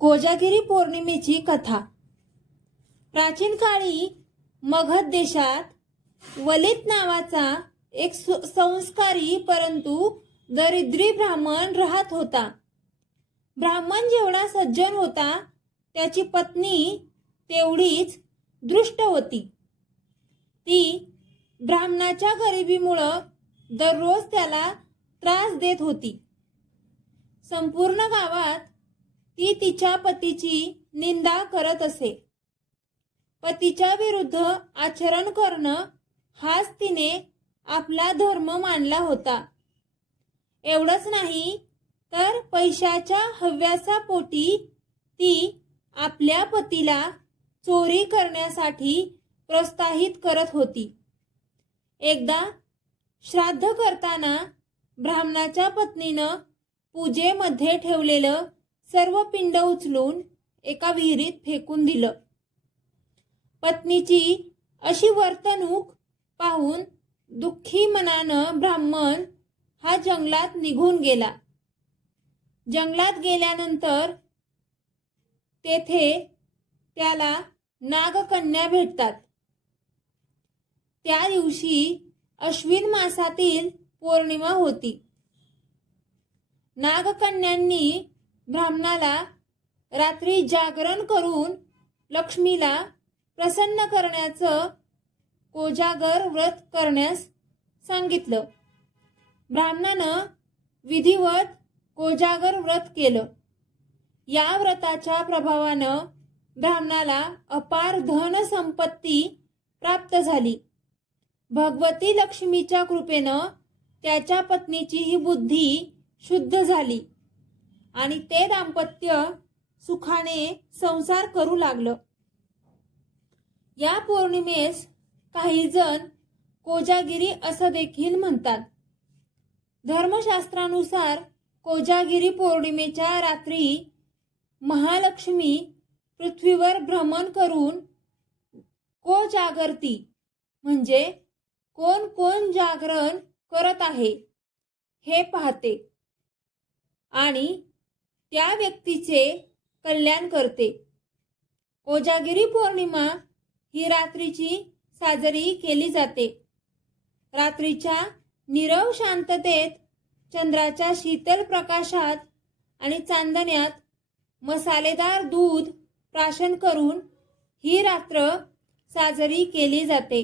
कोजागिरी पौर्णिमेची कथा. प्राचीन काळी मगध देशात वलित नावाचा एक संस्कारी परंतु दरिद्री ब्राह्मण राहत होता. ब्राह्मण जेवढा सज्जन होता त्याची पत्नी तेवढीच दृष्ट होती. ती ब्राह्मणाच्या गरिबीमुळं दररोज त्याला त्रास देत होती. संपूर्ण गावात ती तिच्या पतीची निंदा करत असे. पतीच्या विरुद्ध आचरण करणं हाच तिने आपला धर्म मानला होता. एवढंच नाही तर पैशाच्या हव्यासापोटी ती आपल्या पतीला चोरी करण्यासाठी प्रोत्साहित करत होती. एकदा श्राद्ध करताना ब्राह्मणाच्या पत्नीनं पूजेमध्ये ठेवलेलं सर्व पिंड उचलून एका विहिरीत फेकून दिलं. पत्नीची अशी वर्तणूक पाहून दुःखी मनानं ब्राह्मण हा जंगलात निघून गेला. जंगलात गेल्यानंतर तेथे त्याला नागकन्या भेटतात. त्या दिवशी अश्विन मासातील पौर्णिमा होती. नागकन्यांनी ब्राह्मणाला रात्री जागरण करून लक्ष्मीला प्रसन्न करण्याचं कोजागर व्रत करण्यास सांगितलं. ब्राह्मणानं विधिवत कोजागर व्रत केलं. या व्रताच्या प्रभावानं ब्राह्मणाला अपार धन संपत्ती प्राप्त झाली. भगवती लक्ष्मीच्या कृपेनं त्याच्या पत्नीची ही बुद्धी शुद्ध झाली. आणि ते दाम्पत्य सुखाने संसार करू लागलं. या पौर्णिमेस काही जण कोजागिरी असं देखील म्हणतात. धर्मशास्त्रानुसार कोजागिरी पौर्णिमेच्या रात्री महालक्ष्मी पृथ्वीवर भ्रमण करून कोजागरती म्हणजे कोण कोण जागरण करत आहे हे पाहते. आणि त्या व्यक्तीचे कल्याण करते. कोजागिरी पौर्णिमा ही रात्रीची साजरी केली जाते. रात्रीच्या निरव शांततेत चंद्राच्या शीतल प्रकाशात आणि चांदण्यात मसालेदार दूध प्राशन करून ही रात्र साजरी केली जाते.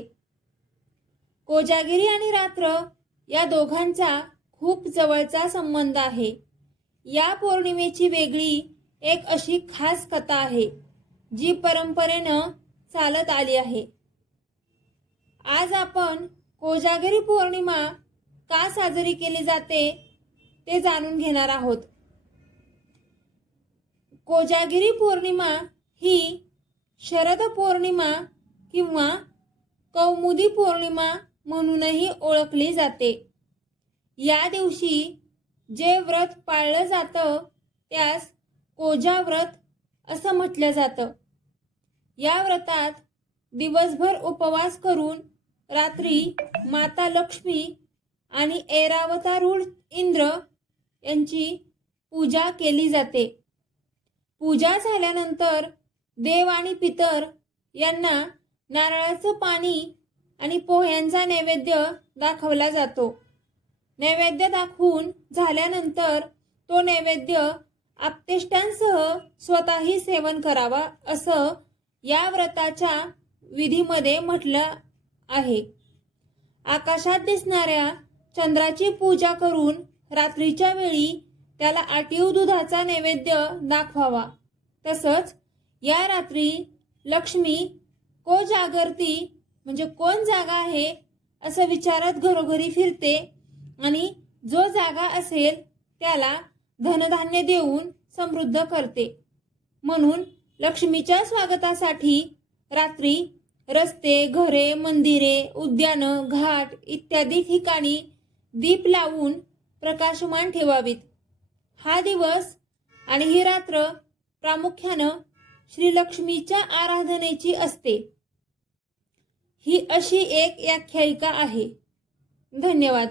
कोजागिरी आणि रात्र या दोघांचा खूप जवळचा संबंध आहे. या पौर्णिमेची वेगळी एक अशी खास कथा आहे जी परंपरेनं चालत आली आहे. आज आपण कोजागिरी पौर्णिमा का साजरी केली जाते ते जाणून घेणार आहोत. कोजागिरी पौर्णिमा ही शरद पौर्णिमा किंवा कौमुदी पौर्णिमा म्हणूनही ओळखली जाते. या दिवशी जे व्रत पाळलं जातं त्यास कोजा व्रत असं म्हटलं जातं. या व्रतात दिवसभर उपवास करून रात्री माता लक्ष्मी आणि ऐरावतारूढ इंद्र यांची पूजा केली जाते. पूजा झाल्यानंतर देव आणि पितर यांना नारळाचं पाणी आणि पोह्यांचा नैवेद्य दाखवला जातो. नैवेद्य दाखवून झाल्यानंतर तो नैवेद्य आपतेष्टांसह स्वतःही सेवन करावा असं या व्रताच्या विधीमध्ये म्हटलं आहे. आकाशात दिसणाऱ्या चंद्राची पूजा करून रात्रीच्या वेळी त्याला आटीव दुधाचा नैवेद्य दाखवावा. तसंच या रात्री लक्ष्मी को जागरती म्हणजे कोण जागा आहे असं विचारत घरोघरी फिरते आणि जो जागा असेल त्याला धनधान्य देऊन समृद्ध करते. म्हणून लक्ष्मीच्या स्वागतासाठी रात्री रस्ते घरे मंदिरे उद्यानं घाट इत्यादी ठिकाणी दीप लावून प्रकाशमान ठेवावीत. हा दिवस आणि ही रात्र प्रामुख्यानं श्रीलक्ष्मीच्या आराधनेची असते. ही अशी एक आख्यायिका आहे. धन्यवाद.